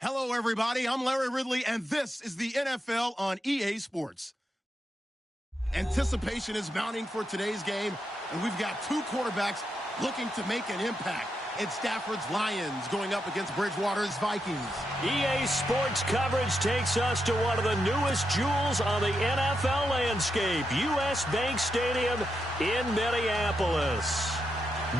Hello, everybody. I'm Larry Ridley, and this is the NFL on EA Sports. Anticipation is mounting for today's game, and we've got two quarterbacks looking to make an impact. It's Stafford's Lions going up against Bridgewater's Vikings. EA Sports coverage takes us to one of the newest jewels on the NFL landscape, US Bank Stadium in Minneapolis.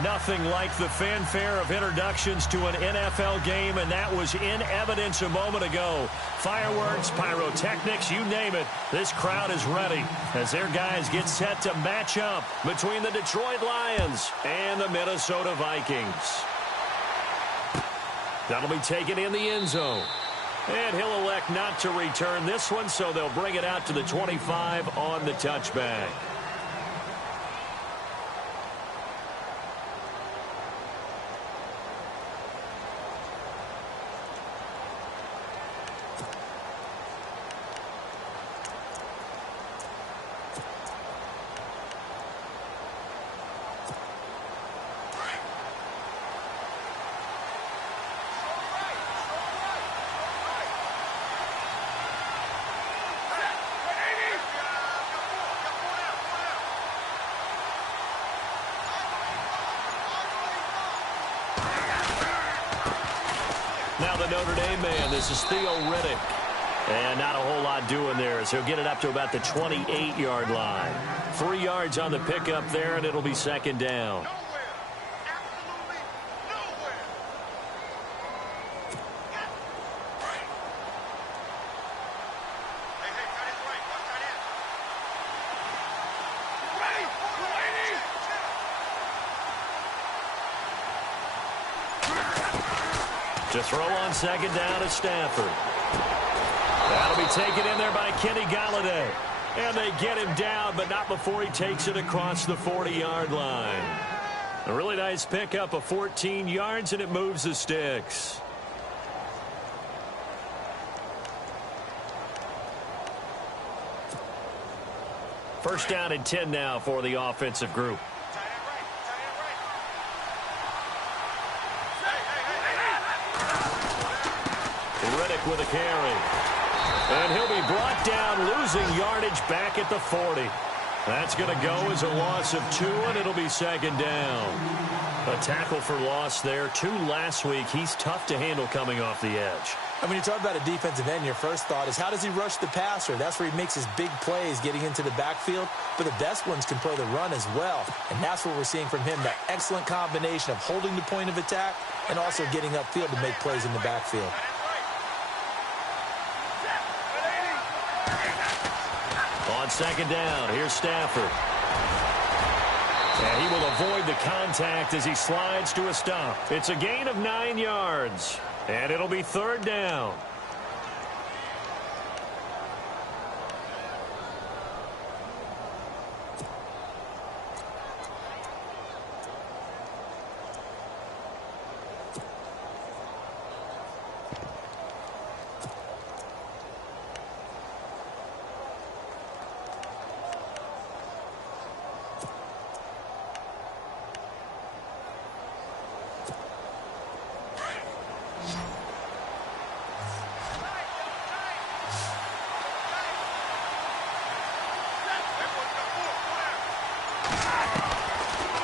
Nothing like the fanfare of introductions to an NFL game, and that was in evidence a moment ago. Fireworks, pyrotechnics, you name it. This crowd is ready as their guys get set to match up between the Detroit Lions and the Minnesota Vikings. That'll be taken in the end zone. And he'll elect not to return this one, so they'll bring it out to the 25 on the touchback. Now the Notre Dame man, this is Theo Riddick. And not a whole lot doing there, so he'll get it up to about the 28-yard line. 3 yards on the pickup there, and it'll be second down. To throw on second down is Stafford. That'll be taken in there by Kenny Golladay. And they get him down, but not before he takes it across the 40-yard line. A really nice pickup of 14 yards, and it moves the sticks. First down and 10 now for the offensive group. Riddick with a carry. And he'll be brought down, losing yardage back at the 40. That's going to go as a loss of 2, and it'll be second down. A tackle for loss there. 2 last week. He's tough to handle coming off the edge. And when you talk about a defensive end, your first thought is how does he rush the passer? That's where he makes his big plays getting into the backfield. But the best ones can play the run as well. And that's what we're seeing from him, that excellent combination of holding the point of attack and also getting upfield to make plays in the backfield. On second down, here's Stafford. And he will avoid the contact as he slides to a stop. It's a gain of 9 yards. And it'll be third down.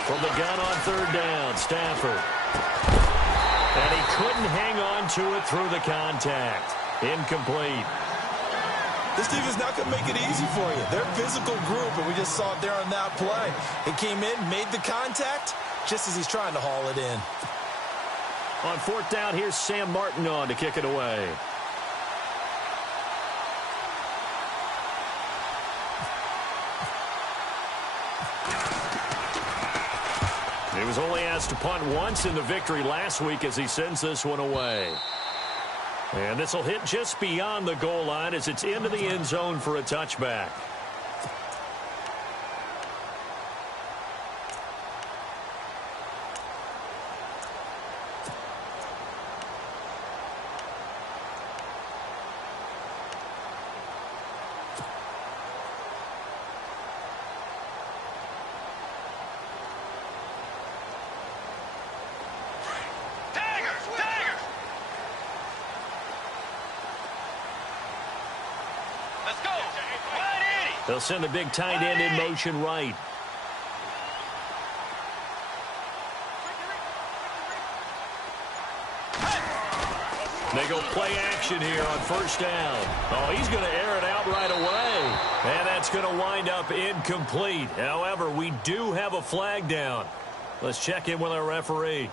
From the gun on third down, Stafford. And he couldn't hang on to it through the contact. Incomplete. This team is not going to make it easy for you. They're a physical group, and we just saw it there on that play. It came in, made the contact, just as he's trying to haul it in. On fourth down, here's Sam Martin on to kick it away. He was only asked to punt once in the victory last week as he sends this one away. And this will hit just beyond the goal line as it's into the end zone for a touchback. They'll send the big tight end in motion right. They go play action here on first down. Oh, he's going to air it out right away. And that's going to wind up incomplete. However, we do have a flag down. Let's check in with our referee.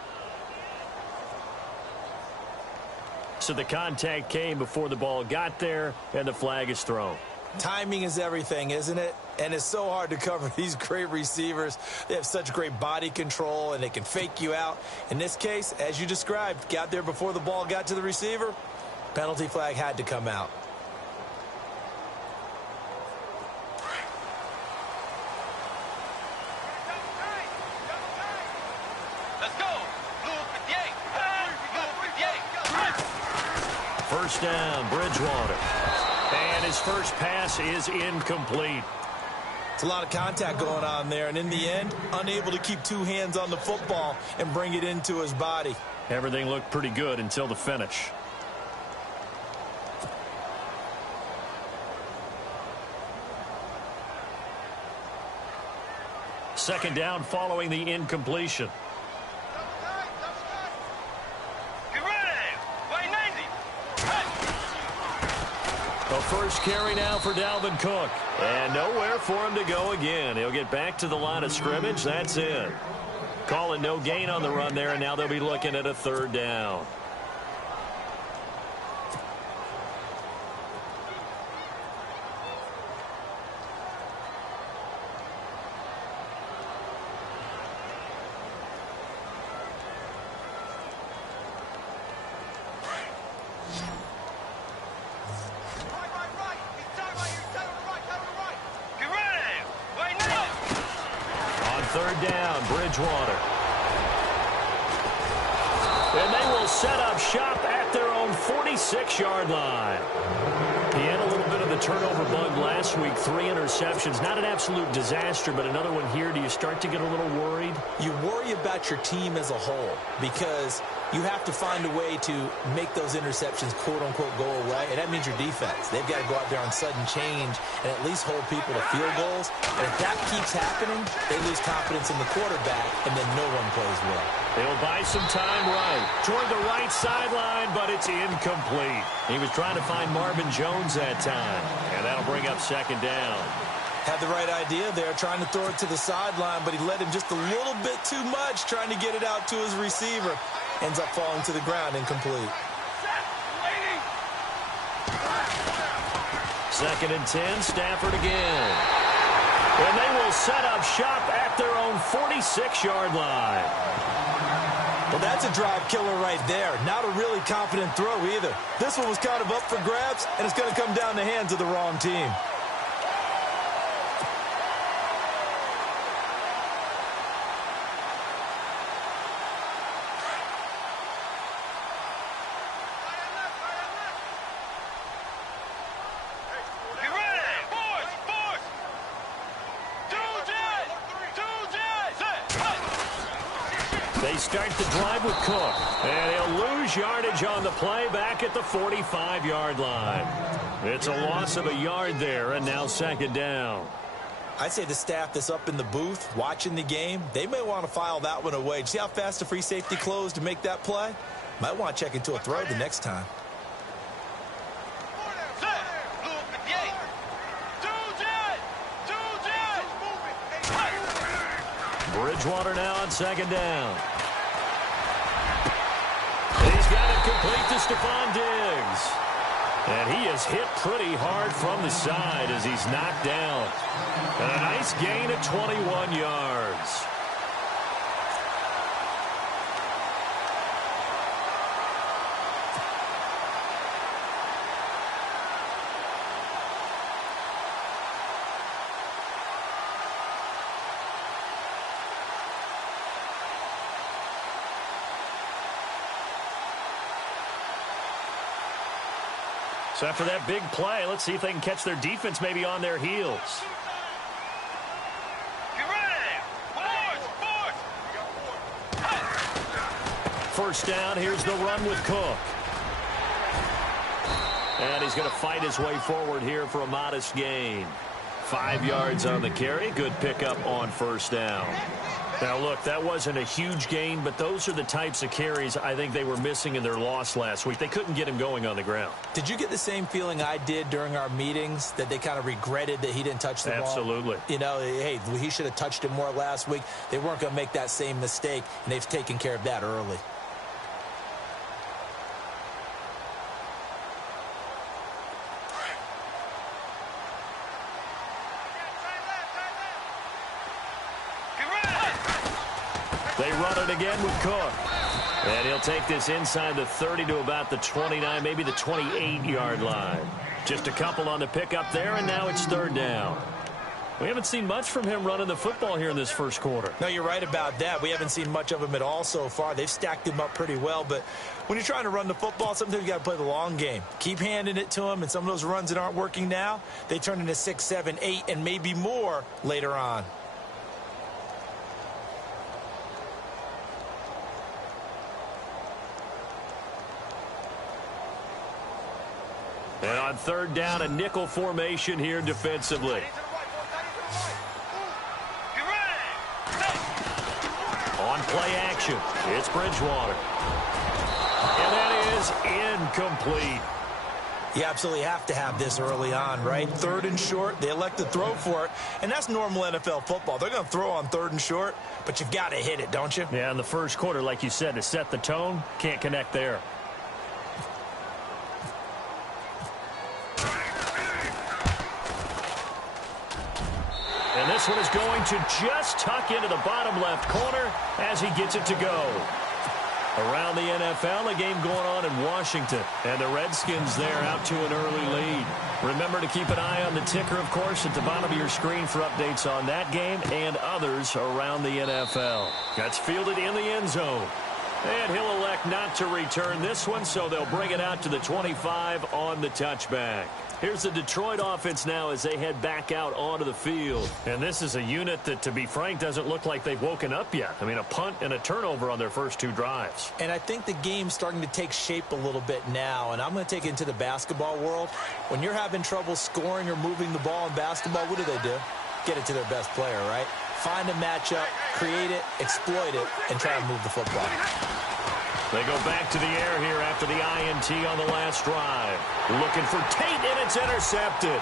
So the contact came before the ball got there, and the flag is thrown. Timing is everything, isn't it? And it's so hard to cover these great receivers. They have such great body control, and they can fake you out. In this case, as you described, got there before the ball got to the receiver. Penalty flag had to come out. Let's go. Blue 58. Blue 58. First down, Bridgewater. And his first pass is incomplete. It's a lot of contact going on there, and in the end, unable to keep two hands on the football and bring it into his body. Everything looked pretty good until the finish. Second down following the incompletion. A first carry now for Dalvin Cook. And nowhere for him to go again. He'll get back to the line of scrimmage. That's it. Calling no gain on the run there, and now they'll be looking at a third down. Third down, Bridgewater. And they will set up shop at their own 46-yard line. He had a little bit of the turnover bug last week, 3 interceptions. Not an absolute disaster, but another one here. Do you start to get a little worried? You worry about your team as a whole because you have to find a way to make those interceptions, quote-unquote, go away, and that means your defense. They've got to go out there on sudden change and at least hold people to field goals. And if that keeps happening, they lose confidence in the quarterback, and then no one plays well. They'll buy some time right toward the right sideline, but it's incomplete. He was trying to find Marvin Jones that time, and that'll bring up second down. Had the right idea there, trying to throw it to the sideline, but he let him just a little bit too much, trying to get it out to his receiver. Ends up falling to the ground, incomplete. Second and 10, Stafford again. And they will set up shop at their own 46-yard line. Well, that's a drive killer right there. Not a really confident throw either. This one was kind of up for grabs, and it's going to come down the hands of the wrong team. They start the drive with Cook, and he'll lose yardage on the play back at the 45-yard line. It's a loss of a yard there, and now second down. I'd say the staff that's up in the booth watching the game, they may want to file that one away. See how fast the free safety closed to make that play? Might want to check into a throw the next time. Bridgewater now on second down. He's got it complete to Stephon Diggs. And he is hit pretty hard from the side as he's knocked down. And a nice gain of 21 yards. So after that big play, let's see if they can catch their defense maybe on their heels. First down, here's the run with Cook. And he's going to fight his way forward here for a modest gain. 5 yards on the carry. Good pickup on first down. Now, look, that wasn't a huge gain, but those are the types of carries I think they were missing in their loss last week. They couldn't get him going on the ground. Did you get the same feeling I did during our meetings, that they kind of regretted that he didn't touch the ball? Absolutely. You know, hey, he should have touched it more last week. They weren't going to make that same mistake, and they've taken care of that early. They run it again with Cook. And he'll take this inside the 30 to about the 29, maybe the 28-yard line. Just a couple on the pickup there, and now it's third down. We haven't seen much from him running the football here in this first quarter. No, you're right about that. We haven't seen much of him at all so far. They've stacked him up pretty well, but when you're trying to run the football, sometimes you got to play the long game. Keep handing it to him, and some of those runs that aren't working now, they turn into 6, 7, 8, and maybe more later on. And on third down, a nickel formation here defensively. On play action, it's Bridgewater. And that is incomplete. You absolutely have to have this early on, right? Third and short, they elect to throw for it, and that's normal NFL football. They're going to throw on third and short, but you've got to hit it, don't you? Yeah, in the first quarter, like you said, to set the tone, can't connect there. And this one is going to just tuck into the bottom left corner as he gets it to go. Around the NFL, a game going on in Washington. And the Redskins there out to an early lead. Remember to keep an eye on the ticker, of course, at the bottom of your screen for updates on that game and others around the NFL. That's fielded in the end zone. And he'll elect not to return this one, so they'll bring it out to the 25 on the touchback. Here's the Detroit offense now as they head back out onto the field. And this is a unit that, to be frank, doesn't look like they've woken up yet. I mean, a punt and a turnover on their first two drives. And I think the game's starting to take shape a little bit now, and I'm going to take it into the basketball world. When you're having trouble scoring or moving the ball in basketball, what do? Get it to their best player, right? Find a matchup, create it, exploit it, and try to move the football. They go back to the air here after the INT on the last drive. Looking for Tate, and it's intercepted.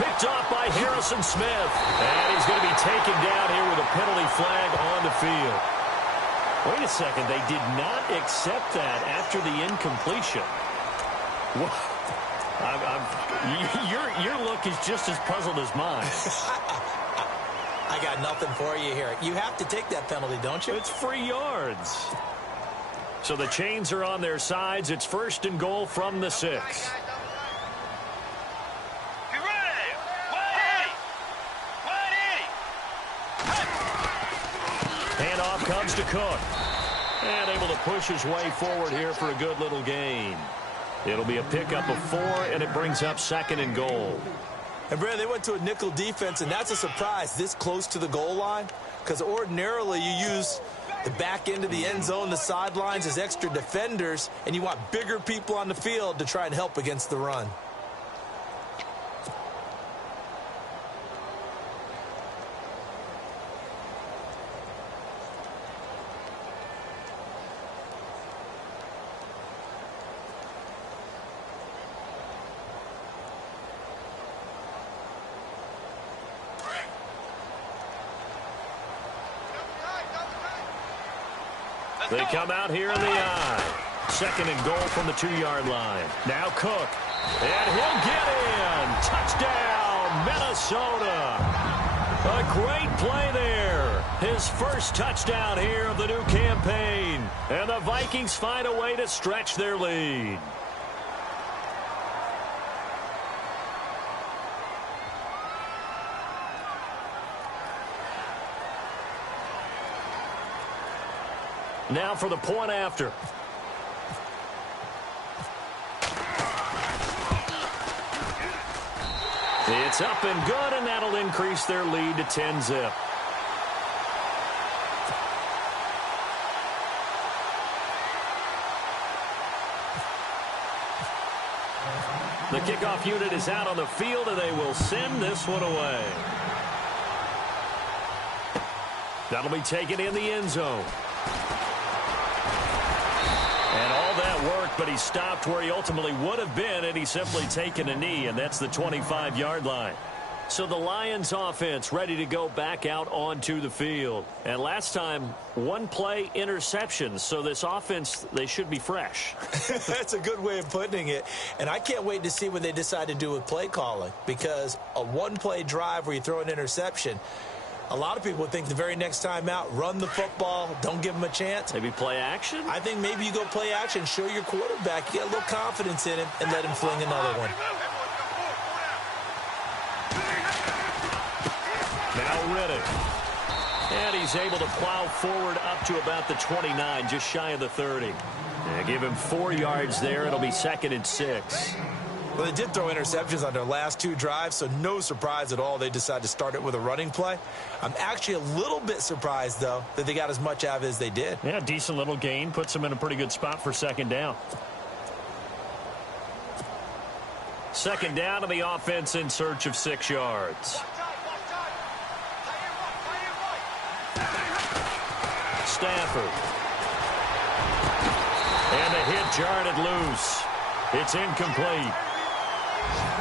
Picked off by Harrison Smith. And he's going to be taken down here with a penalty flag on the field. Wait a second. They did not accept that after the incompletion. Your look is just as puzzled as mine. I got nothing for you here. You have to take that penalty, don't you? It's free yards. So the chains are on their sides. It's first and goal from the 6. Handoff comes to Cook. And able to push his way forward here for a good little gain. It'll be a pickup of 4, and it brings up second and goal. And, Brad, they went to a nickel defense, and that's a surprise this close to the goal line, because ordinarily you use the back end of the end zone, the sidelines as extra defenders, and you want bigger people on the field to try and help against the run. They come out here in the eye. Second and goal from the 2-yard line. Now Cook. And he'll get in. Touchdown, Minnesota. A great play there. His first touchdown here of the new campaign. And the Vikings find a way to stretch their lead. Now for the point after. It's up and good, and that'll increase their lead to 10-zip. The kickoff unit is out on the field, and they will send this one away. That'll be taken in the end zone. And all that worked, but he stopped where he ultimately would have been, and he's simply taken a knee, and that's the 25-yard line. So the Lions offense ready to go back out onto the field. And last time, one play interception. So this offense, they should be fresh. That's a good way of putting it. And I can't wait to see what they decide to do with play calling. Because a one-play drive where you throw an interception, a lot of people would think the very next time out, run the football, don't give them a chance. Maybe play action? I think maybe you go play action, show your quarterback, you get a little confidence in him, and let him fling another one. Now Riddick. And he's able to plow forward up to about the 29, just shy of the 30. Give him 4 yards there. It'll be 2nd and 6. Well, they did throw interceptions on their last 2 drives, so no surprise at all they decided to start it with a running play. I'm actually a little bit surprised, though, that they got as much out of it as they did. Yeah, decent little gain. Puts them in a pretty good spot for 2nd down. 2nd down to the offense in search of 6 yards. Stafford. And the hit jarred it loose. It's incomplete.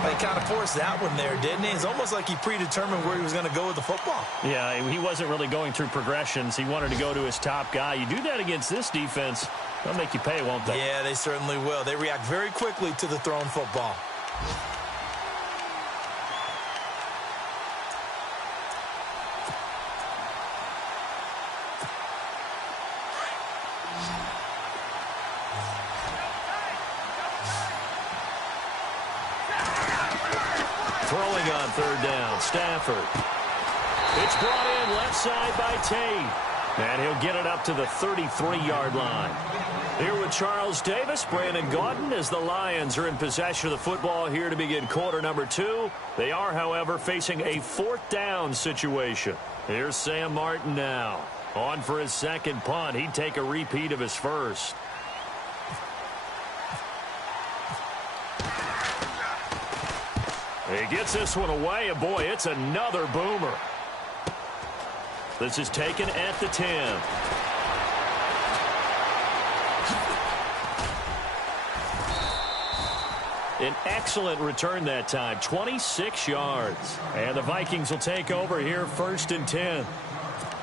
He kind of forced that one there, didn't he? It's almost like he predetermined where he was going to go with the football. Yeah, he wasn't really going through progressions. He wanted to go to his top guy. You do that against this defense, they'll make you pay, won't they? Yeah, they certainly will. They react very quickly to the thrown football. Throwing on 3rd down, Stafford. It's brought in left side by Tate. And he'll get it up to the 33-yard line. Here with Charles Davis, Brandon Gaudin, as the Lions are in possession of the football here to begin quarter number 2. They are, however, facing a 4th down situation. Here's Sam Martin now. On for his 2nd punt. He'd take a repeat of his first. He gets this one away, and boy, it's another boomer. This is taken at the 10. An excellent return that time, 26 yards. And the Vikings will take over here 1st and 10.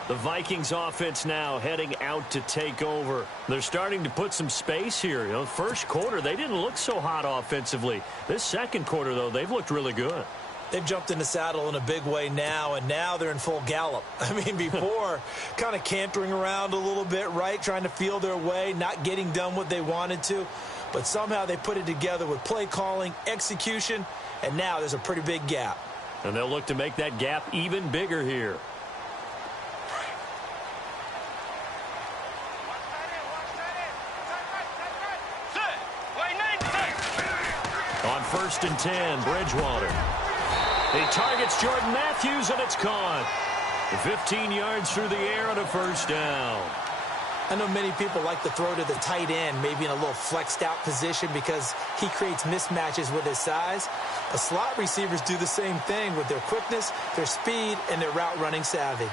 The Vikings offense now heading out to take over. They're starting to put some space here. You know, first quarter, they didn't look so hot offensively. This 2nd quarter, though, they've looked really good. They've jumped in the saddle in a big way now, and now they're in full gallop. I mean, before, kind of cantering around a little bit, right, trying to feel their way, not getting done what they wanted to. But somehow they put it together with play calling, execution, and now there's a pretty big gap. And they'll look to make that gap even bigger here. On 1st and 10, Bridgewater. He targets Jordan Matthews, and it's caught. 15 yards through the air on a 1st down. I know many people like to throw to the tight end, maybe in a little flexed out position because he creates mismatches with his size. The slot receivers do the same thing with their quickness, their speed, and their route running savvy.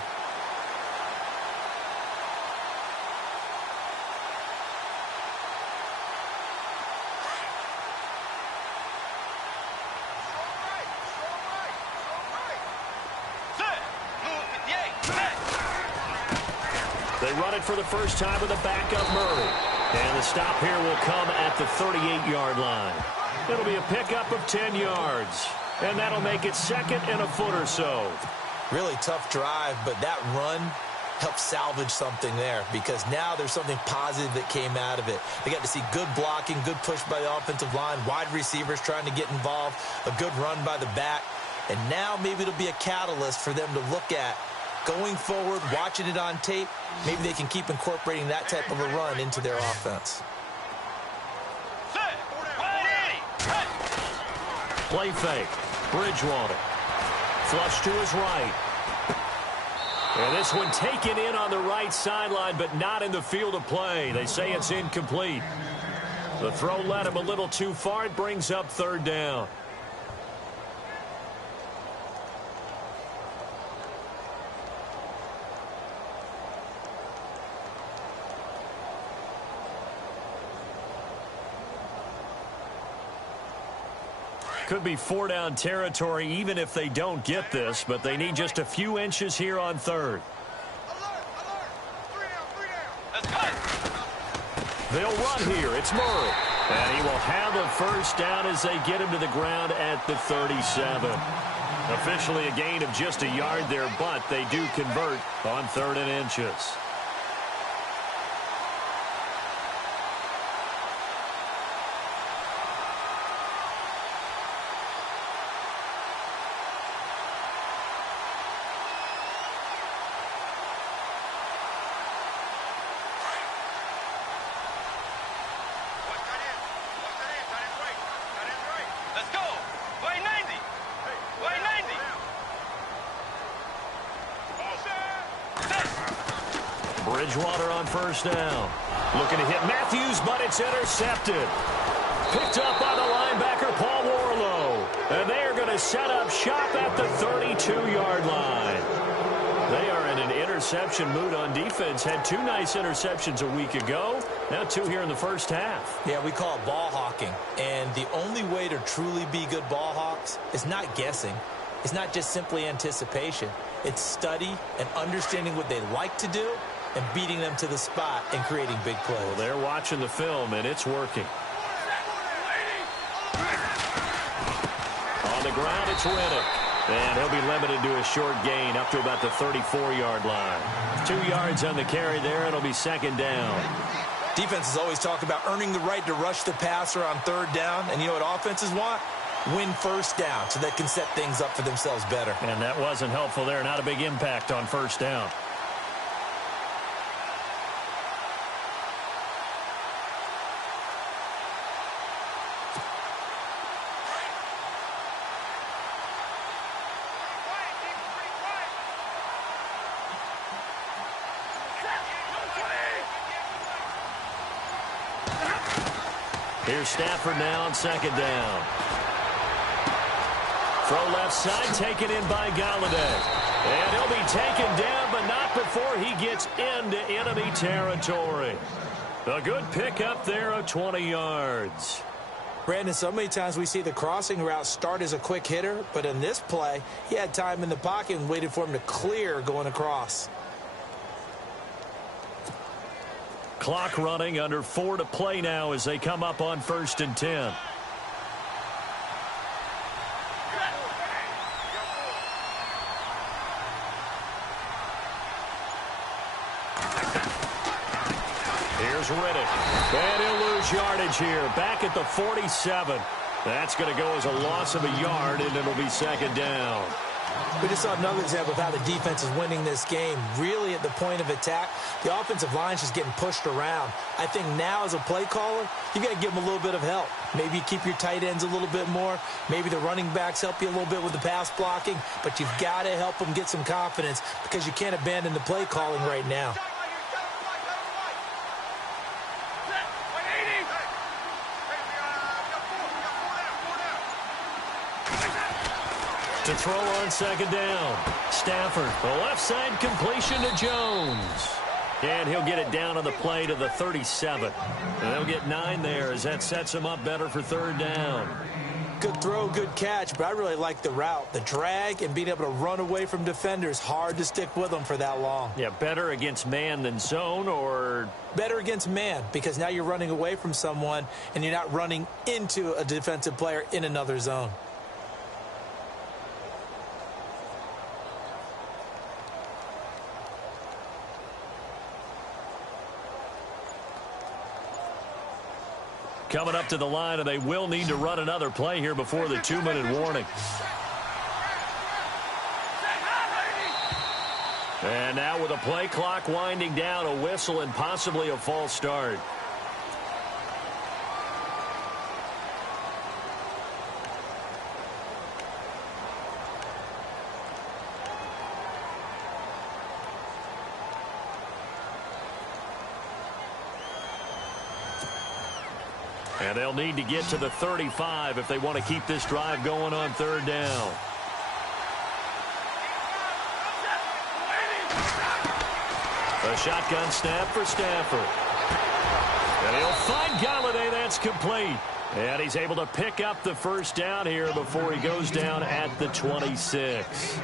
They run it for the first time with a backup Murray. And the stop here will come at the 38-yard line. It'll be a pickup of 10 yards. And that'll make it 2nd and a foot or so. Really tough drive, but that run helped salvage something there because now there's something positive that came out of it. They got to see good blocking, good push by the offensive line, wide receivers trying to get involved, a good run by the back. And now maybe it'll be a catalyst for them to look at going forward, watching it on tape. Maybe they can keep incorporating that type of a run into their offense. Play fake. Bridgewater. Flush to his right. And this one taken in on the right sideline, but not in the field of play. They say it's incomplete. The throw led him a little too far. It brings up third down. Could be four-down territory even if they don't get this, but they need just a few inches here on third. They'll run here. It's Murray. And he will have a first down as they get him to the ground at the 37. Officially a gain of just a yard there, but they do convert on 3rd and inches. Bridgewater on first down. Looking to hit Matthews, but it's intercepted. Picked up by the linebacker, Paul Warlow. And they are going to set up shop at the 32-yard line. They are in an interception mood on defense. Had 2 nice interceptions a week ago. Now 2 here in the first half. Yeah, we call it ball hawking. And the only way to truly be good ball hawks is not guessing. It's not just simply anticipation. It's study and understanding what they like to do and beating them to the spot and creating big plays. Well, they're watching the film, and it's working. On the ground, it's Riddick. And he'll be limited to a short gain up to about the 34-yard line. 2 yards on the carry there. It'll be second down. Defenses always talk about earning the right to rush the passer on 3rd down. And you know what offenses want? Win first down so they can set things up for themselves better. And that wasn't helpful there. Not a big impact on first down. Here's Stafford now on second down. Throw left side, taken in by Galladay. And he'll be taken down, but not before he gets into enemy territory. A good pickup there of 20 yards. Brandon, so many times we see the crossing route start as a quick hitter, but in this play, he had time in the pocket and waited for him to clear going across. Clock running, under 4 to play now as they come up on 1st and 10. Here's Riddick. And he'll lose yardage here. Back at the 47. That's going to go as a loss of a yard, and it'll be second down. We just saw another example of how the defense is winning this game. Really at the point of attack, the offensive line is just getting pushed around. I think now as a play caller, you got to give them a little bit of help. Maybe you keep your tight ends a little bit more. Maybe the running backs help you a little bit with the pass blocking. But you've got to help them get some confidence because you can't abandon the play calling right now. To throw on second down. Stafford, the left side completion to Jones. And he'll get it down on the play to the 37. And they'll get 9 there as that sets him up better for 3rd down. Good throw, good catch, but I really like the route. The drag and being able to run away from defenders, hard to stick with them for that long. Yeah, better against man than zone, or? Better against man, because now you're running away from someone and you're not running into a defensive player in another zone. Coming up to the line, and they will need to run another play here before the 2-minute warning. And now with a play clock winding down, a whistle and possibly a false start. And they'll need to get to the 35 if they want to keep this drive going on third down. A shotgun snap for Stafford. And he'll find Galladay. That's complete. And he's able to pick up the first down here before he goes down at the 26.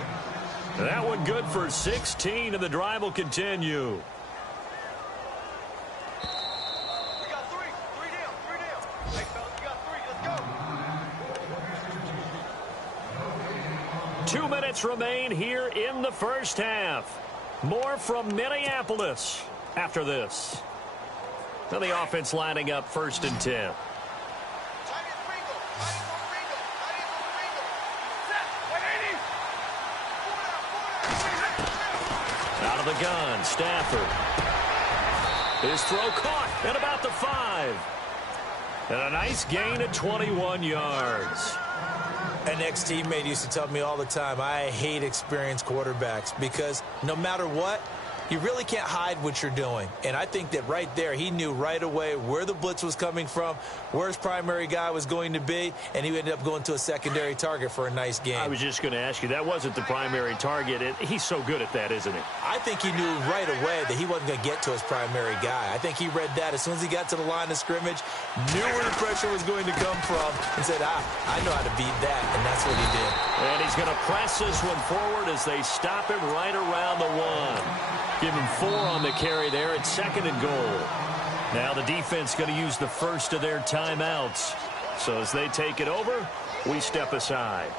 That one good for 16, and the drive will continue. We got three. Three down. Hey, fellas, we got three. Let's go. 2 minutes remain here in the first half. More from Minneapolis after this. Now the offense lining up 1st and 10. Out of the gun, Stafford. His throw caught at about the 5. And a nice gain at 21 yards. An ex-teammate used to tell me all the time, I hate experienced quarterbacks because no matter what, you really can't hide what you're doing. And I think that right there, he knew right away where the blitz was coming from, where his primary guy was going to be, and he ended up going to a secondary target for a nice game. I was just going to ask you, that wasn't the primary target. He's so good at that, isn't he? I think he knew right away that he wasn't going to get to his primary guy. I think he read that as soon as he got to the line of scrimmage, knew where the pressure was going to come from, and said, I know how to beat that, and that's what he did. And he's going to press this one forward as they stop him right around the 1. Give him 4 on the carry there at 2nd and goal. Now the defense going to use the first of their timeouts. So as they take it over, we step aside.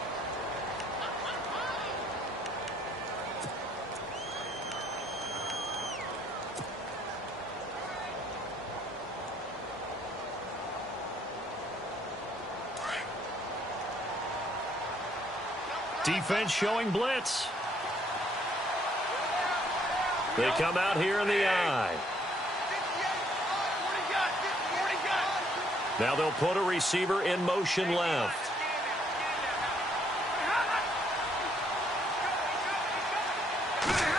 Defense showing blitz. They come out here in the eye. Now they'll put a receiver in motion left.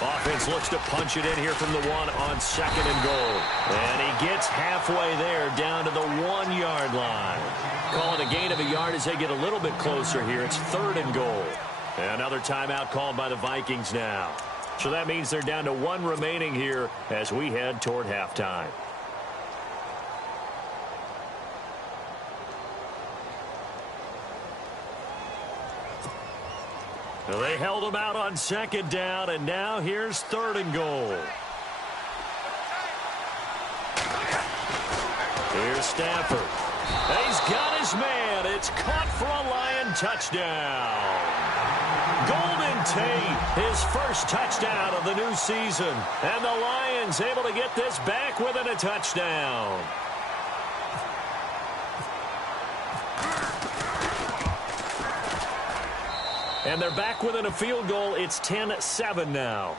Offense looks to punch it in here from the 1 on 2nd and goal. And he gets halfway there down to the 1-yard line. Call it a gain of a yard as they get a little bit closer here. It's 3rd and goal. Another timeout called by the Vikings now. So that means they're down to 1 remaining here as we head toward halftime. Well, they held them out on 2nd down, and now here's 3rd and goal. Here's Stafford. And he's got his man. It's caught for a Lion touchdown. Golden Tate, his first touchdown of the new season. And the Lions able to get this back within a touchdown. And they're back within a field goal. It's 10-7 now.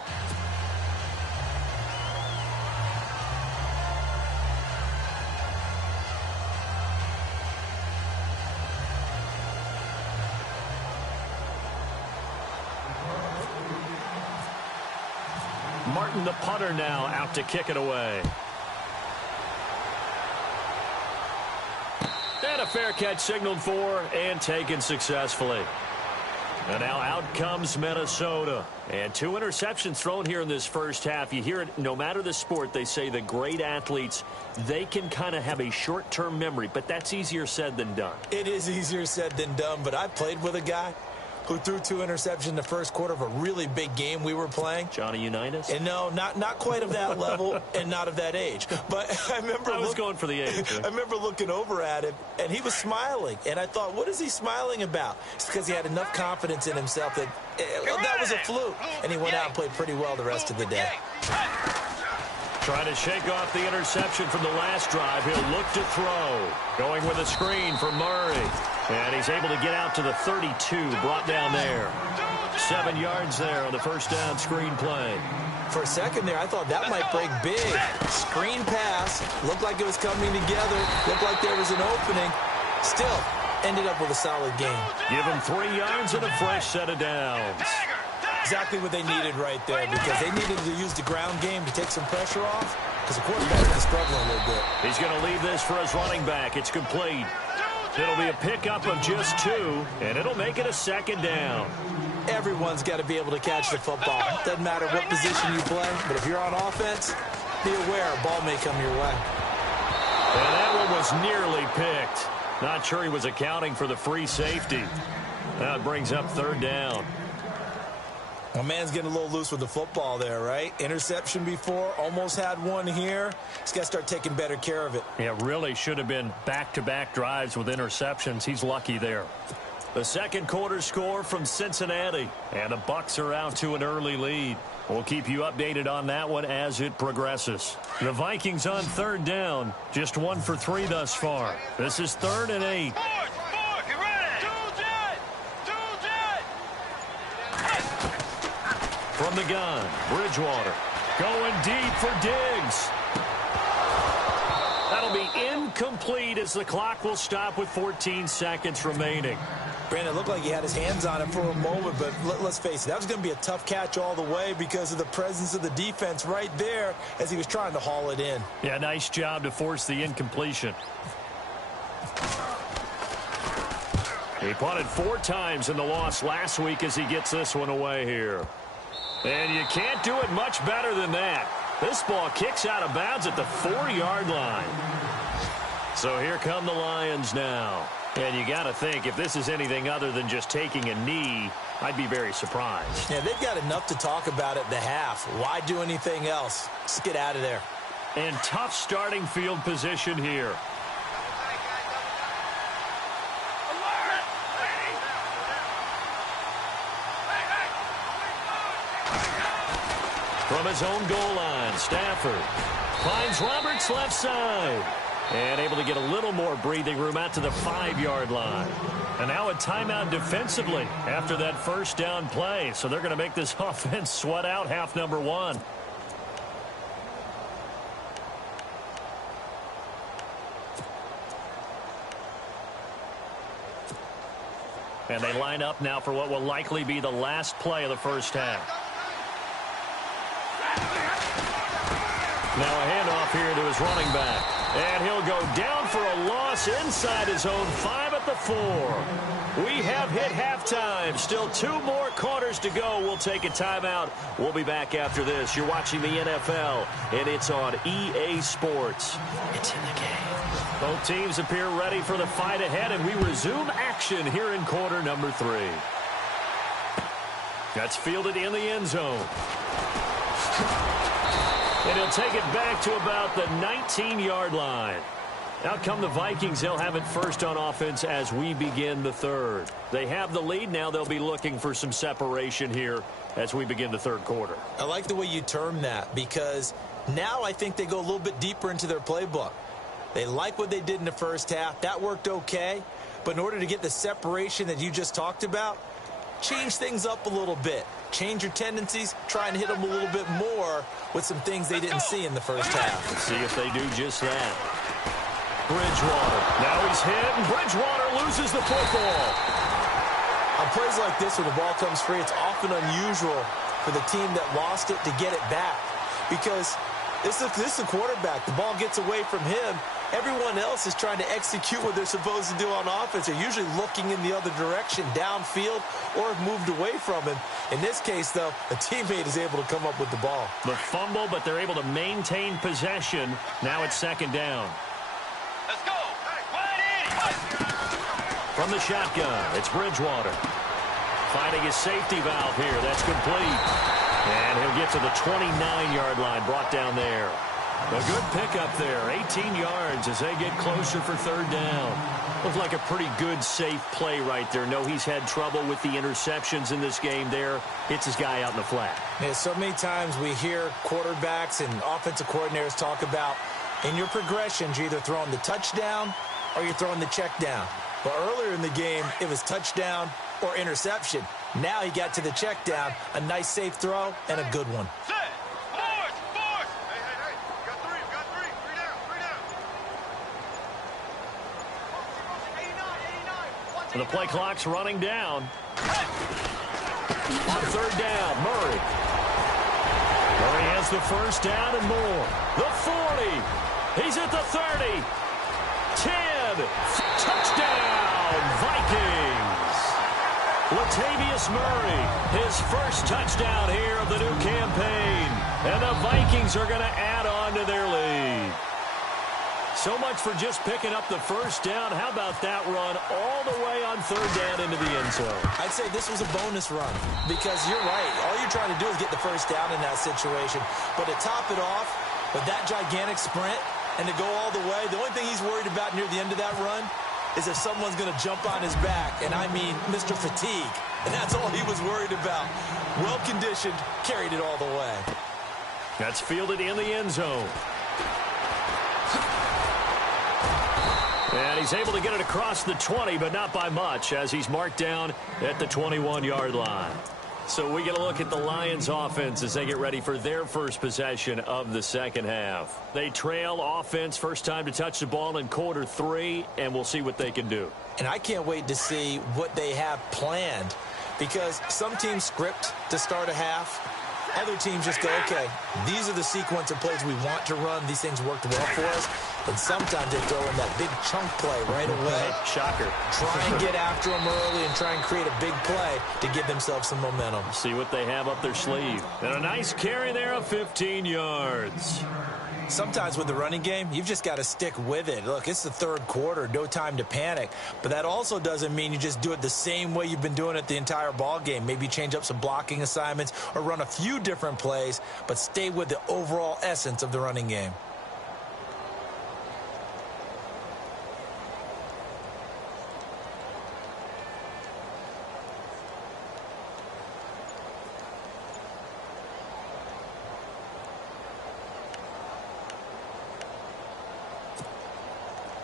Martin, the punter, now out to kick it away. And a fair catch signaled for and taken successfully. And now out comes Minnesota. And 2 interceptions thrown here in this first half. You hear it, no matter the sport, they say the great athletes, they can kind of have a short-term memory, but that's easier said than done. It is easier said than done, but I played with a guy who threw 2 interceptions in the first quarter of a really big game we were playing. Johnny Unitas? And no, not quite of that level and not of that age. But I was going for the age. I remember looking over at him, and he was smiling. And I thought, what is he smiling about? It's because he had enough confidence in himself that that was a fluke. And he went out and played pretty well the rest of the day. Trying to shake off the interception from the last drive. He'll look to throw. Going with a screen for Murray. And he's able to get out to the 32. Brought down there. 7 yards there on the first down screen play. For a second there, I thought that might break big. Screen pass. Looked like it was coming together. Looked like there was an opening. Still, ended up with a solid game. Give him 3 yards and a fresh set of downs. Exactly what they needed right there, because they needed to use the ground game to take some pressure off, because the quarterback is struggling a little bit. He's going to leave this for his running back. It's complete. It'll be a pickup of just 2, and it'll make it a 2nd down. Everyone's got to be able to catch the football. Doesn't matter what position you play, but if you're on offense, be aware a ball may come your way. And that one was nearly picked. Not sure he was accounting for the free safety. Now it brings up 3rd down. Well, man's getting a little loose with the football there, right? Interception before, almost had one here. He's got to start taking better care of it. Yeah, really should have been back-to-back drives with interceptions. He's lucky there. The second quarter score from Cincinnati, and the Bucs are out to an early lead. We'll keep you updated on that one as it progresses. The Vikings on 3rd down, just 1 for 3 thus far. This is 3rd and 8. From the gun, Bridgewater going deep for Diggs. That'll be incomplete as the clock will stop with 14 seconds remaining. Brandon, it looked like he had his hands on it for a moment, but let's face it, that was going to be a tough catch all the way because of the presence of the defense right there as he was trying to haul it in. Yeah, nice job to force the incompletion. He punted 4 times in the loss last week as he gets this one away here. And you can't do it much better than that. This ball kicks out of bounds at the 4-yard line. So here come the Lions now. And you got to think, if this is anything other than just taking a knee, I'd be very surprised. Yeah, they've got enough to talk about at the half. Why do anything else? Just get out of there. And tough starting field position here. From his own goal line, Stafford finds Roberts left side. And able to get a little more breathing room out to the 5-yard line. And now a timeout defensively after that first down play. So they're going to make this offense sweat out half number 1. And they line up now for what will likely be the last play of the first half. Now a handoff here to his running back. And he'll go down for a loss inside his own 5 at the 4. We have hit halftime. Still 2 more quarters to go. We'll take a timeout. We'll be back after this. You're watching the NFL, and it's on EA Sports. It's in the game. Both teams appear ready for the fight ahead, and we resume action here in quarter number 3. That's fielded in the end zone. And he'll take it back to about the 19-yard line. Out come the Vikings. They'll have it first on offense as we begin the 3rd. They have the lead. Now they'll be looking for some separation here as we begin the 3rd quarter. I like the way you term that because now I think they go a little bit deeper into their playbook. They like what they did in the first half. That worked okay. But in order to get the separation that you just talked about, change things up a little bit. Change your tendencies, try and hit them a little bit more with some things they didn't see in the first half. Let's see if they do just that. Bridgewater. Now he's hit, and Bridgewater loses the football. On plays like this, when the ball comes free, it's often unusual for the team that lost it to get it back. Because this is a quarterback. The ball gets away from him. Everyone else is trying to execute what they're supposed to do on offense. They're usually looking in the other direction, downfield, or have moved away from him. In this case, though, a teammate is able to come up with the ball. The fumble, but they're able to maintain possession. Now it's 2nd down. Let's go. From the shotgun, it's Bridgewater. Finding his safety valve here. That's complete. And he'll get to the 29-yard line, brought down there. A good pickup there, 18 yards as they get closer for 3rd down. Looked like a pretty good, safe play right there. No, he's had trouble with the interceptions in this game there. Hits his guy out in the flat. Yeah, so many times we hear quarterbacks and offensive coordinators talk about in your progressions, you're either throwing the touchdown or you're throwing the check down. But earlier in the game, it was touchdown or interception. Now he got to the check down, a nice safe throw, and a good one. The play clock's running down. On 3rd down, Murray. Well, he has the first down and more. The 40. He's at the 30. 10. Touchdown, Vikings. Latavius Murray, his first touchdown here of the new campaign. And the Vikings are going to add on to their lead. So much for just picking up the first down. How about that run all the way on third down into the end zone? I'd say this was a bonus run because you're right. All you're trying to do is get the first down in that situation. But to top it off with that gigantic sprint and to go all the way, the only thing he's worried about near the end of that run is if someone's going to jump on his back. And I mean Mr. Fatigue. And that's all he was worried about. Well-conditioned, carried it all the way. That's fielded in the end zone. And he's able to get it across the 20, but not by much, as he's marked down at the 21-yard line. So we get a look at the Lions offense as they get ready for their first possession of the second half. They trail offense, first time to touch the ball in quarter 3, and we'll see what they can do. And I can't wait to see what they have planned, because some teams script to start a half. Other teams just go, okay, these are the sequence of plays we want to run. These things worked well for us. And sometimes they throw in that big chunk play right away. Shocker. Try and get after them early and try and create a big play to give themselves some momentum. See what they have up their sleeve. And a nice carry there of 15 yards. Sometimes with the running game, you've just got to stick with it. Look, it's the third quarter, no time to panic. But that also doesn't mean you just do it the same way you've been doing it the entire ball game. Maybe change up some blocking assignments or run a few different plays, but stay with the overall essence of the running game.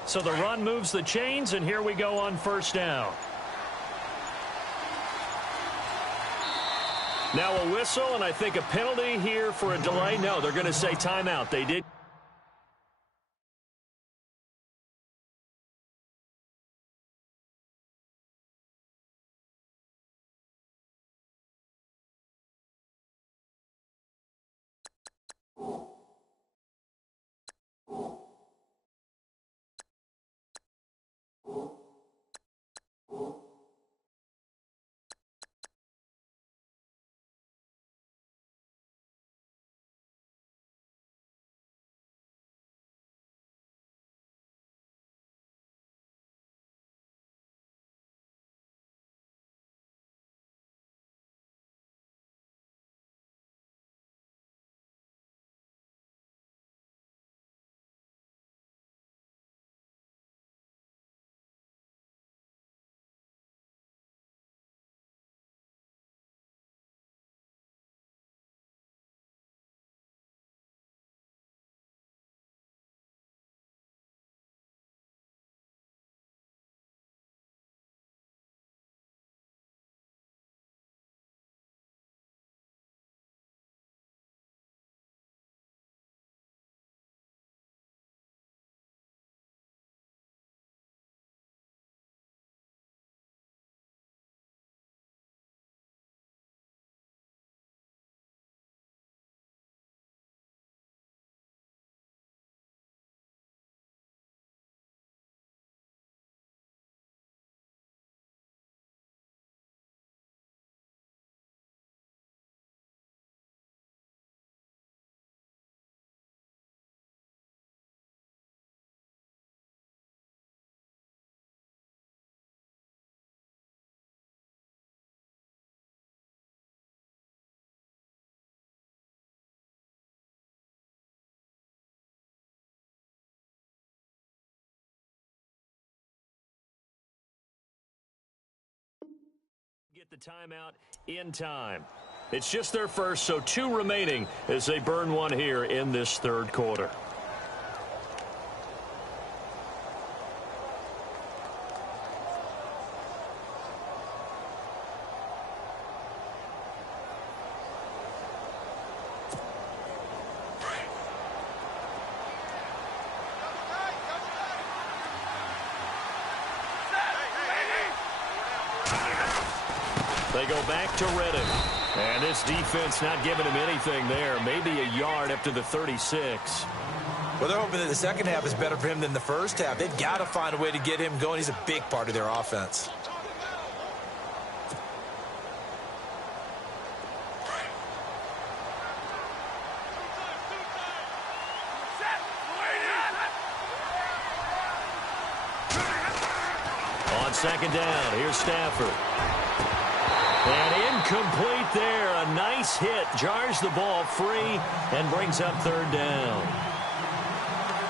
So the run moves the chains, and here we go on first down. Now a whistle, and I think a penalty here for a delay. No, they're going to say timeout. They did. Get the timeout in time. It's just their first, so 2 remaining as they burn one here in this third quarter. They go back to Reddick. And this defense not giving him anything there. Maybe a yard up to the 36. Well, they're hoping that the second half is better for him than the first half. They've got to find a way to get him going. He's a big part of their offense. On second down, here's Stafford. And incomplete there. A nice hit. Jars the ball free and brings up third down.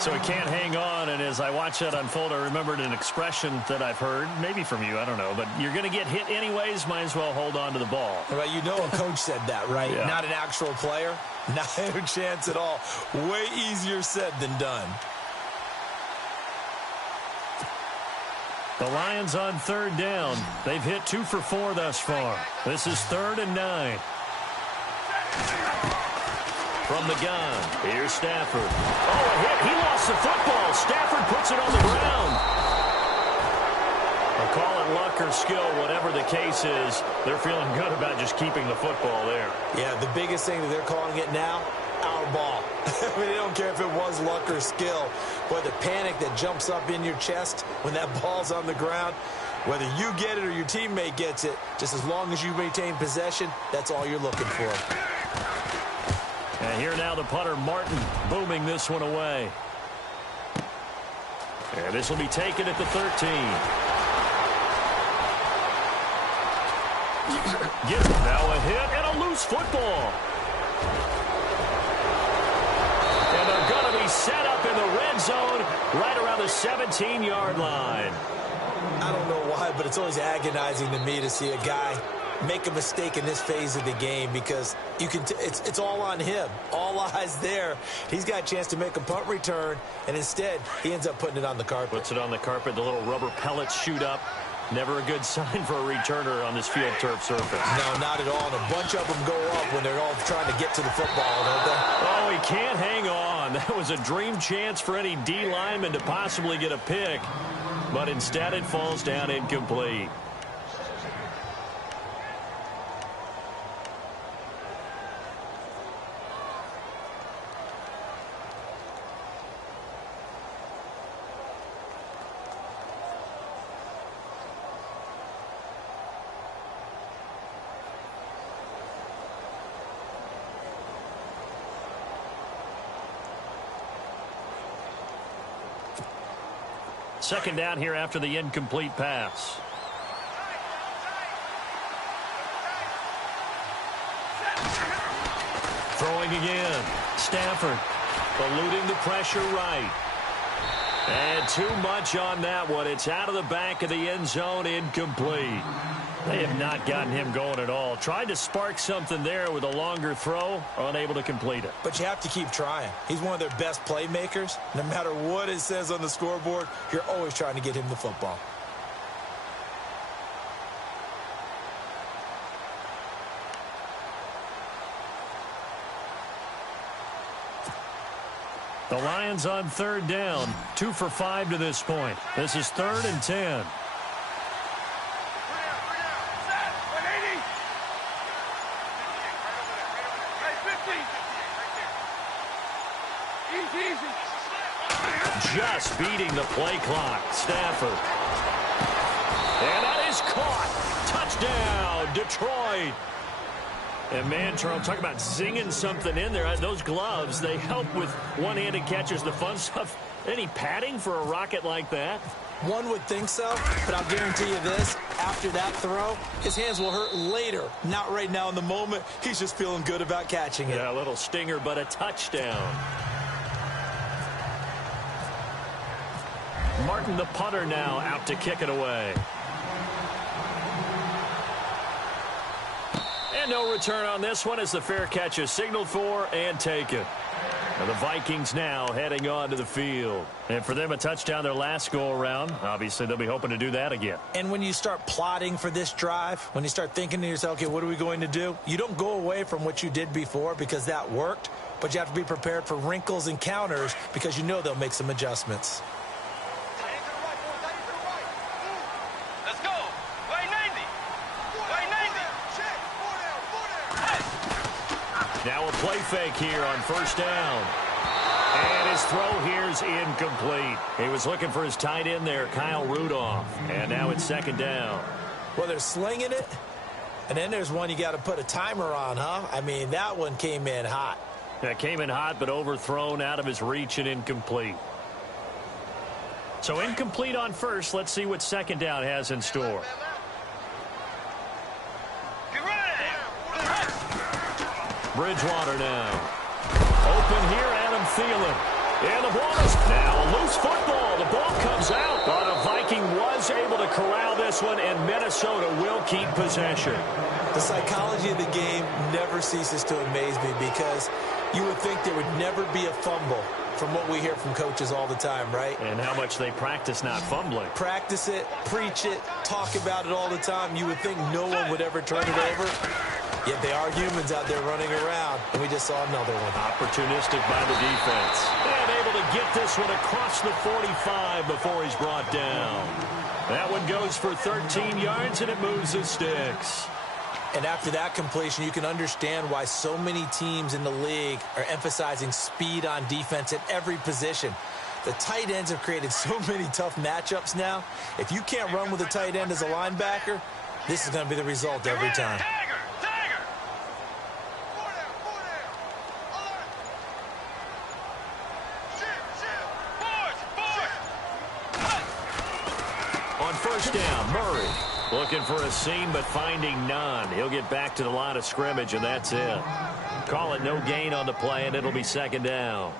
So he can't hang on, and as I watch that unfold, I remembered an expression that I've heard, maybe from you, I don't know, but you're going to get hit anyways, might as well hold on to the ball. Well, you know a coach said that, right? Yeah. Not an actual player. Not a chance at all. Way easier said than done. The Lions on third down. They've hit 2 for 4 thus far. This is 3rd and 9. From the gun, here's Stafford. Oh, a hit. He lost the football. Stafford puts it on the ground. I'll call it luck or skill, whatever the case is. They're feeling good about just keeping the football there. Yeah, the biggest thing that they're calling it now, our ball. I mean, they don't care if it was luck or skill. But the panic that jumps up in your chest when that ball's on the ground, whether you get it or your teammate gets it, just as long as you maintain possession, that's all you're looking for. And here now the punter, Martin, booming this one away. And this will be taken at the 13. Now a hit and a loose football. And they're going to be set up in the red zone right around the 17-yard line. I don't know why, but it's always agonizing to me to see a guy make a mistake in this phase of the game, because you can it's all on him. All eyes there. He's got a chance to make a punt return, and instead he ends up putting it on the carpet. Puts it on the carpet. The little rubber pellets shoot up. Never a good sign for a returner on this field turf surface. No, not at all. And a bunch of them go up when they're all trying to get to the football, don't they? Oh, he can't hang on. That was a dream chance for any D lineman to possibly get a pick, but instead it falls down incomplete. Second down here after the incomplete pass. Throwing again. Stafford eluding the pressure right. And too much on that one. It's out of the back of the end zone, incomplete. They have not gotten him going at all. Tried to spark something there with a longer throw, unable to complete it. But you have to keep trying. He's one of their best playmakers. No matter what it says on the scoreboard, you're always trying to get him the football. The Lions on third down, 2 for 5 to this point. This is 3rd and 10. Just beating the play clock. Stafford. And that is caught. Touchdown, Detroit. And man, Charles, talk about zinging something in there. Those gloves, they help with one-handed catches, the fun stuff. Any padding for a rocket like that? One would think so, but I'll guarantee you this. After that throw, his hands will hurt later. Not right now in the moment. He's just feeling good about catching it. Yeah, a little stinger, but a touchdown. Martin, the punter, now out to kick it away. And no return on this one as the fair catch is signaled for and taken. And the Vikings now heading on to the field. And for them, a touchdown their last go-around. Obviously, they'll be hoping to do that again. And when you start plotting for this drive, when you start thinking to yourself, okay, what are we going to do? You don't go away from what you did before because that worked, but you have to be prepared for wrinkles and counters because you know they'll make some adjustments. play fake here on first down. And his throw here's incomplete. He was looking for his tight end there, Kyle Rudolph. And now it's second down. Well, they're slinging it. And then there's one you got to put a timer on, huh? I mean, that one came in hot. That came in hot, but overthrown out of his reach and incomplete. So incomplete on first. Let's see what second down has in store. Bridgewater now. Open here, Adam Thielen. And the ball is now a loose football. The ball comes out. But a Viking was able to corral this one, and Minnesota will keep possession. The psychology of the game never ceases to amaze me because you would think there would never be a fumble from what we hear from coaches all the time, right? And how much they practice not fumbling. Practice it, preach it, talk about it all the time. You would think no one would ever turn it over. Yet they are humans out there running around, and we just saw another one. Opportunistic by the defense. And able to get this one across the 45 before he's brought down. That one goes for 13 yards, and it moves the sticks. And after that completion, you can understand why so many teams in the league are emphasizing speed on defense at every position. The tight ends have created so many tough matchups now. If you can't run with a tight end as a linebacker, this is going to be the result every time. First down, Murray. Looking for a seam, but finding none. He'll get back to the line of scrimmage, and that's it. Call it no gain on the play, and it'll be second down.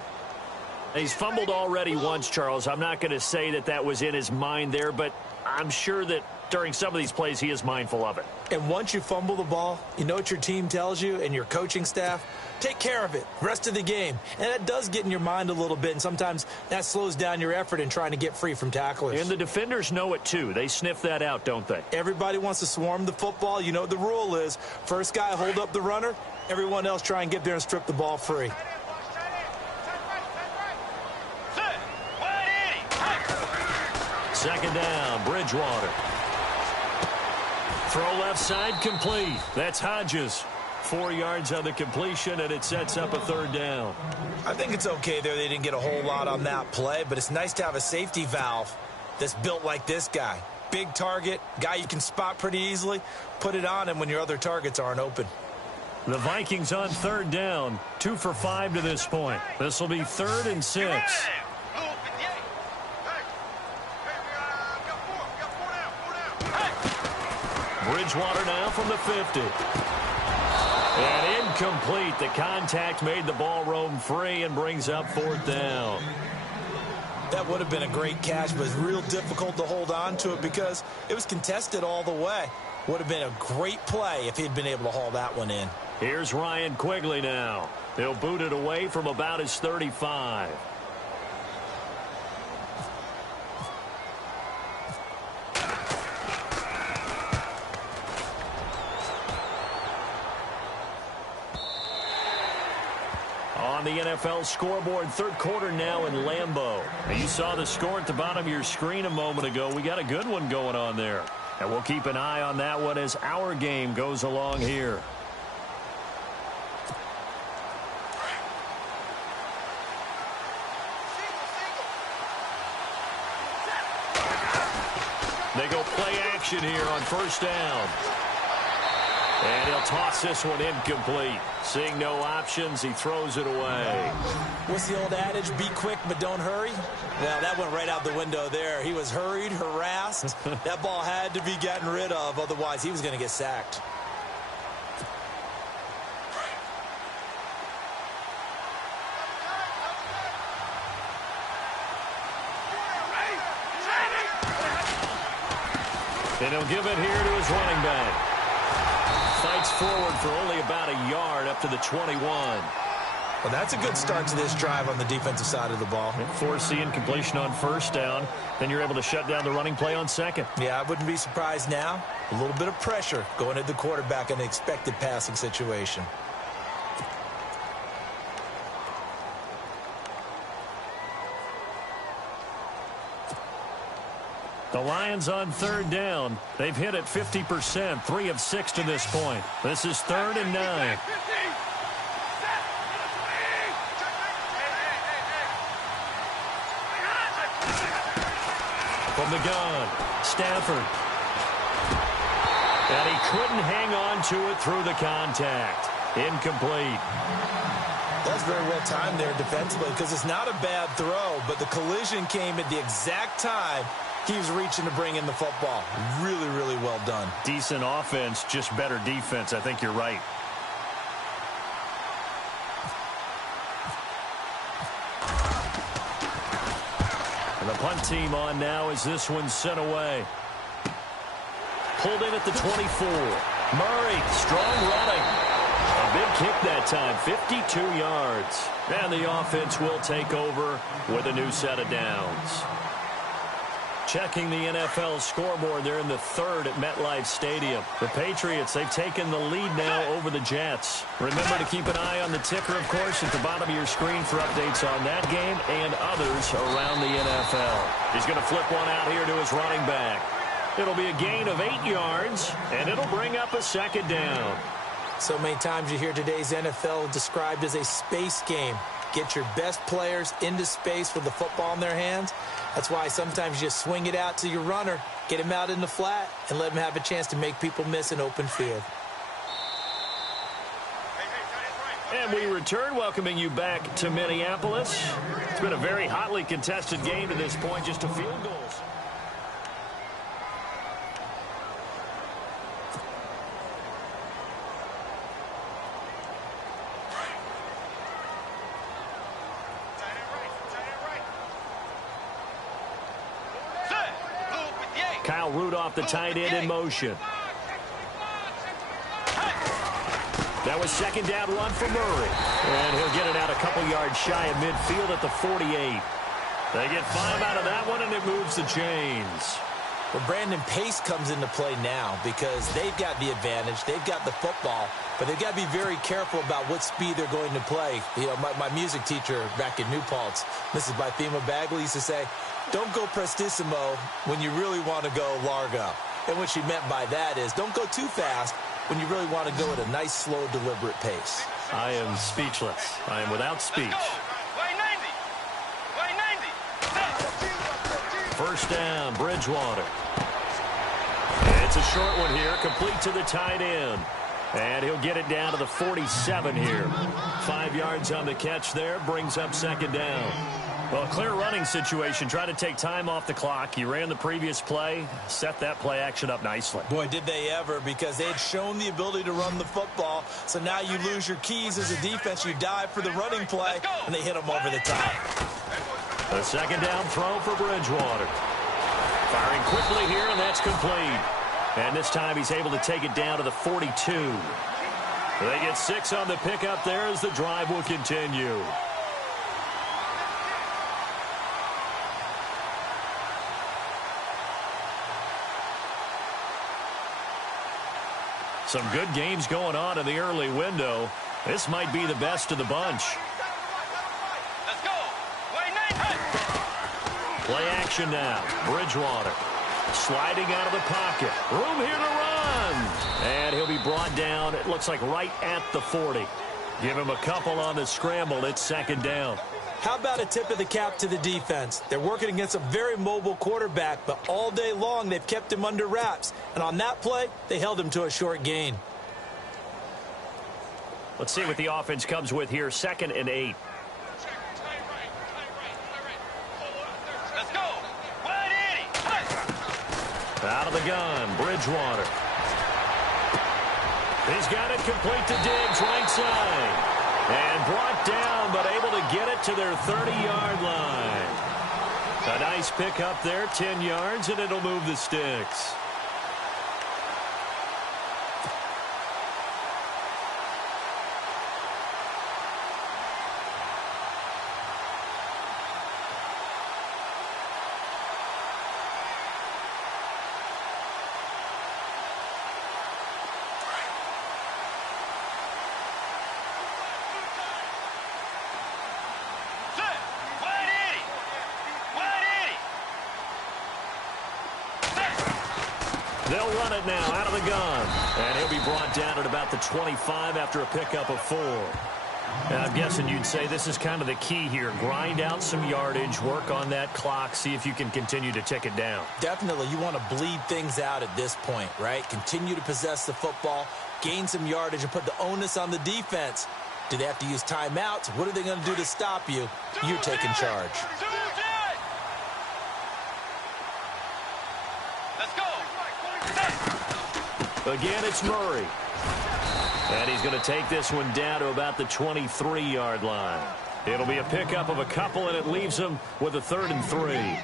He's fumbled already once, Charles. I'm not going to say that that was in his mind there, but I'm sure that during some of these plays he is mindful of it. And once you fumble the ball, you know what your team tells you and your coaching staff? Take care of it. Rest of the game. And that does get in your mind a little bit, and sometimes that slows down your effort in trying to get free from tacklers. And the defenders know it, too. They sniff that out, don't they? Everybody wants to swarm the football. You know what the rule is. First guy hold up the runner. Everyone else try and get there and strip the ball free. Second down, Bridgewater. Throw left side, complete. That's Hodges. 4 yards on the completion, and it sets up a third down. I think it's okay there. They didn't get a whole lot on that play, but it's nice to have a safety valve that's built like this guy. Big target, guy you can spot pretty easily. Put it on him when your other targets aren't open. The Vikings on third down, 2 for 5 to this point. This will be 3rd and 6. Bridgewater now from the 50. And incomplete. The contact made the ball roam free and brings up 4th down. That would have been a great catch, but it's real difficult to hold on to it because it was contested all the way. Would have been a great play if he'd been able to haul that one in. Here's Ryan Quigley now. He'll boot it away from about his 35. On the NFL scoreboard, 3rd quarter now in Lambeau. You saw the score at the bottom of your screen a moment ago. We got a good one going on there. And we'll keep an eye on that one as our game goes along here. They go play action here on first down. And he'll toss this one incomplete. Seeing no options, he throws it away. What's the old adage? Be quick, but don't hurry? Well, that went right out the window there. He was hurried, harassed. That ball had to be gotten rid of, otherwise he was going to get sacked. And he'll give it here to his running back. Fights forward for only about a yard up to the 21. Well, that's a good start to this drive on the defensive side of the ball. Force the incompletion on first down. Then you're able to shut down the running play on second. Yeah, I wouldn't be surprised now. A little bit of pressure going at the quarterback in an expected passing situation. The Lions on third down. They've hit it 50%, 3 of 6 to this point. This is 3rd and 9. From the gun, Stafford. And he couldn't hang on to it through the contact. Incomplete. That's very well timed there defensively because it's not a bad throw, but the collision came at the exact time he was reaching to bring in the football. Really, really well done. Decent offense, just better defense. I think you're right. And the punt team on now as this one's sent away. Pulled in at the 24. Murray, strong running. A big kick that time, 52 yards. And the offense will take over with a new set of downs. Checking the NFL scoreboard, they're in the third at MetLife Stadium. The Patriots, they've taken the lead now over the Jets. Remember to keep an eye on the ticker, of course, at the bottom of your screen for updates on that game and others around the NFL. He's going to flip one out here to his running back. It'll be a gain of 8 yards, and it'll bring up a second down. So many times you hear today's NFL described as a space game. Get your best players into space with the football in their hands. That's why sometimes you just swing it out to your runner, get him out in the flat, and let him have a chance to make people miss an open field. And we return, welcoming you back to Minneapolis. It's been a very hotly contested game to this point, just a field goals. Kyle Rudolph, the tight end, in motion. That was second down run for Murray. And he'll get it out a couple yards shy of midfield at the 48. They get 5 out of that one, and it moves the chains. Well, Brandon, pace comes into play now because they've got the advantage. They've got the football, but they've got to be very careful about what speed they're going to play. You know, my music teacher back in New Paltz, Mrs. Bythema Bagley, used to say, don't go prestissimo when you really want to go largo. And what she meant by that is don't go too fast when you really want to go at a nice, slow, deliberate pace. I am speechless. I am without speech. First down, Bridgewater. It's a short one here, complete to the tight end. And he'll get it down to the 47 here. 5 yards on the catch there, brings up second down. Well, a clear running situation. Try to take time off the clock. You ran the previous play, set that play action up nicely. Boy, did they ever, because they had shown the ability to run the football. So now you lose your keys as a defense. You dive for the running play, and they hit them over the top. A second down throw for Bridgewater. Firing quickly here, and that's complete. And this time he's able to take it down to the 42. They get 6 on the pickup there as the drive will continue. Some good games going on in the early window. This might be the best of the bunch. Let's go. Play action now. Bridgewater sliding out of the pocket. Room here to run. And he'll be brought down, it looks like right at the 40. Give him a couple on the scramble. It's second down. How about a tip of the cap to the defense? They're working against a very mobile quarterback, but all day long they've kept him under wraps. And on that play, they held him to a short gain. Let's see what the offense comes with here. 2nd and 8. Let's go. Out of the gun, Bridgewater. He's got it complete to Diggs, right side. And brought down, but able to get it to their 30-yard line. A nice pickup there, 10 yards, and it'll move the sticks. They'll run it now out of the gun. And he'll be brought down at about the 25 after a pickup of 4. And I'm guessing you'd say this is kind of the key here. Grind out some yardage, work on that clock, see if you can continue to tick it down. Definitely, you want to bleed things out at this point, right? Continue to possess the football, gain some yardage, and put the onus on the defense. Do they have to use timeouts? What are they going to do to stop you? You're taking charge. Let's go. Again, it's Murray. And he's going to take this one down to about the 23-yard line. It'll be a pickup of a couple, and it leaves him with a 3rd and 3.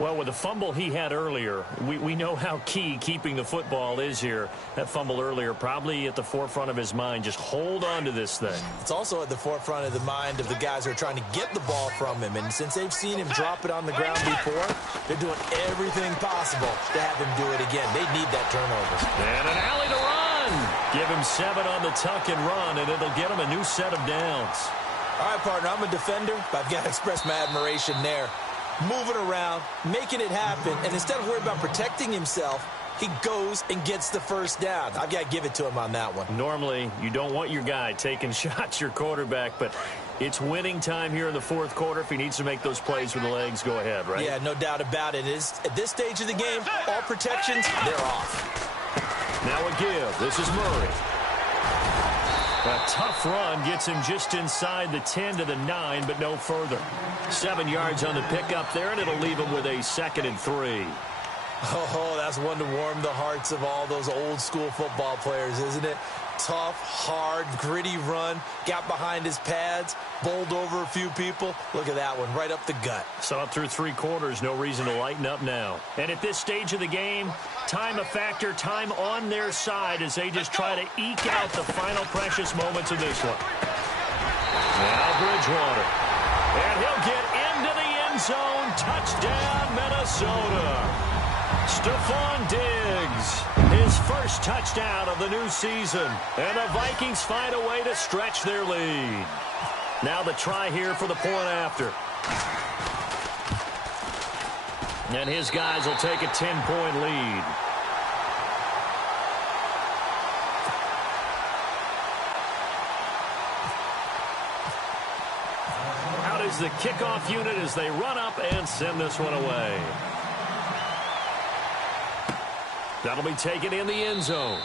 Well, with the fumble he had earlier, we know how key keeping the football is here. That fumble earlier probably at the forefront of his mind. Just hold on to this thing. It's also at the forefront of the mind of the guys who are trying to get the ball from him. And since they've seen him drop it on the ground before, they're doing everything possible to have him do it again. They need that turnover. And an alley to run. Give him 7 on the tuck and run, and it'll get him a new set of downs. All right, partner, I'm a defender, but I've got to express my admiration there. Moving around, making it happen, and instead of worrying about protecting himself, he goes and gets the first down. I've got to give it to him on that one. Normally, you don't want your guy taking shots, your quarterback, but it's winning time here in the 4th quarter. If he needs to make those plays with the legs, go ahead, right? Yeah, no doubt about it. At this stage of the game, all protections, they're off. Now a give. This is Murray. A tough run gets him just inside the 10 to the 9, but no further. 7 yards on the pickup there, and it'll leave him with a 2nd and 3. Oh, that's one to warm the hearts of all those old-school football players, isn't it? Tough, hard, gritty run, got behind his pads, bowled over a few people. Look at that one, right up the gut. Saw it through 3 quarters, no reason to lighten up now. And at this stage of the game, time a factor, time on their side as they just try to eke out the final precious moments of this one. Now Bridgewater. And he'll get into the end zone. Touchdown, Minnesota. Stephon Diggs, his first touchdown of the new season. And the Vikings find a way to stretch their lead. Now the try here for the point after. And his guys will take a 10-point lead. Out is the kickoff unit as they run up and send this one away. That'll be taken in the end zone.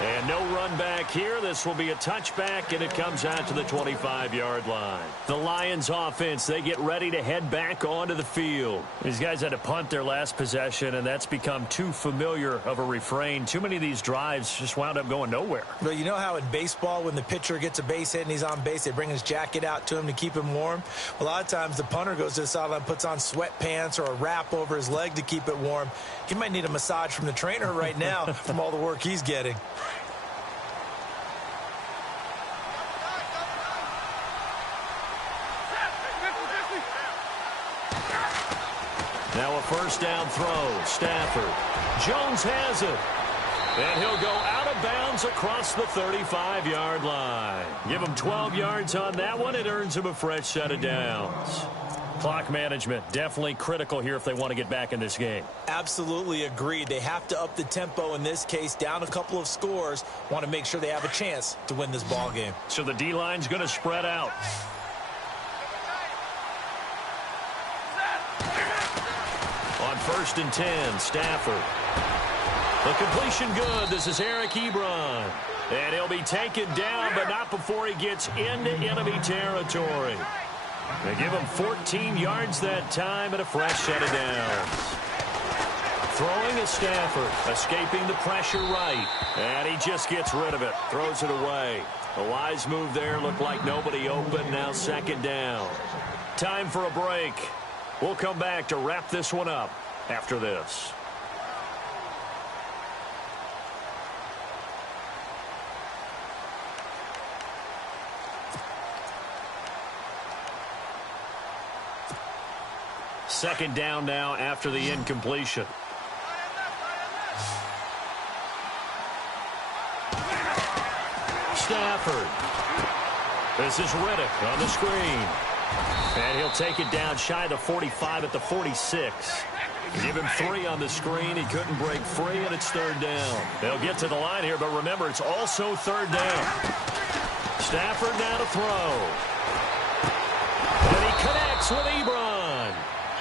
And no run back here. This will be a touchback, and it comes out to the 25-yard line. The Lions offense, they get ready to head back onto the field. These guys had to punt their last possession, and that's become too familiar of a refrain. Too many of these drives just wound up going nowhere. Well, you know how in baseball, when the pitcher gets a base hit and he's on base, they bring his jacket out to him to keep him warm? A lot of times the punter goes to the sideline, puts on sweatpants or a wrap over his leg to keep it warm. He might need a massage from the trainer right now from all the work he's getting. Now a first down throw. Stafford. Jones has it. And he'll go out of bounds across the 35-yard line. Give him 12 yards on that one. It earns him a fresh set of downs. Clock management definitely critical here if they want to get back in this game. Absolutely agreed. They have to up the tempo in this case, down a couple of scores. Want to make sure they have a chance to win this ball game. So the D-line's going to spread out. On 1st and 10, Stafford. The completion good. This is Eric Ebron. And he'll be taken down, but not before he gets into enemy territory. They give him 14 yards that time and a fresh set of downs. Throwing is Stafford, escaping the pressure right. And he just gets rid of it, throws it away. A wise move there, looked like nobody open, now 2nd down. Time for a break. We'll come back to wrap this one up after this. Second down now after the incompletion. Stafford. This is Riddick on the screen. And he'll take it down shy of the 45 at the 46. Give him 3 on the screen. He couldn't break free, and it's 3rd down. They'll get to the line here, but remember, it's also 3rd down. Stafford now to throw. And he connects with Ebron.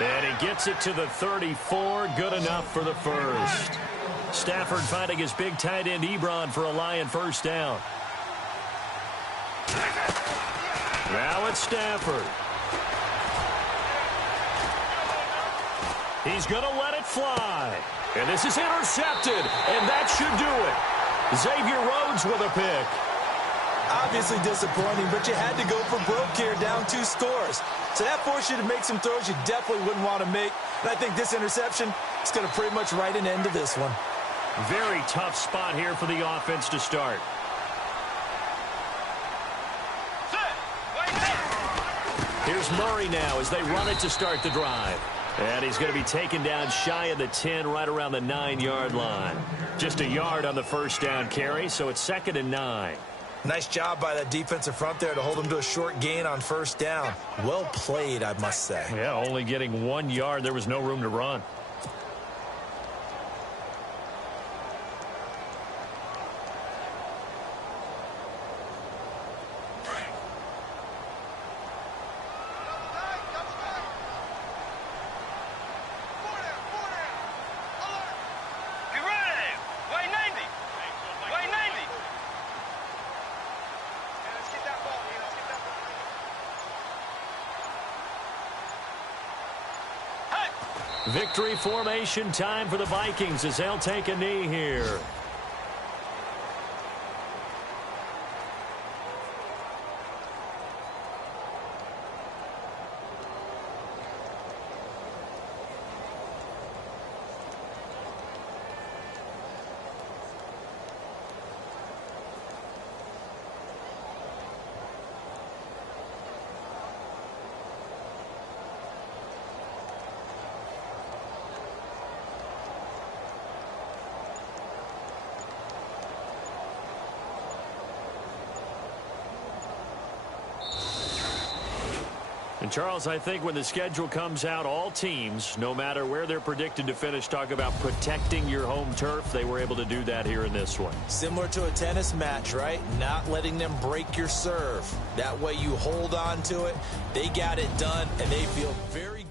And he gets it to the 34. Good enough for the first. Stafford finding his big tight end Ebron for a Lion first down. Now it's Stafford. He's going to let it fly. And this is intercepted. And that should do it. Xavier Rhodes with a pick. Obviously disappointing, but you had to go for broke here, down 2 scores. So that forced you to make some throws you definitely wouldn't want to make. And I think this interception is going to pretty much write an end to this one. Very tough spot here for the offense to start. Here's Murray now as they run it to start the drive. And he's going to be taken down shy of the 10, right around the 9-yard line. Just a yard on the first down carry, so it's 2nd and 9. Nice job by that defensive front there to hold him to a short gain on first down. Well played, I must say. Yeah, only getting 1 yard. There was no room to run. Victory formation time for the Vikings as they'll take a knee here. And Charles, I think when the schedule comes out, all teams, no matter where they're predicted to finish, talk about protecting your home turf. They were able to do that here in this one. Similar to a tennis match, right? Not letting them break your serve. That way you hold on to it. They got it done, and they feel very good.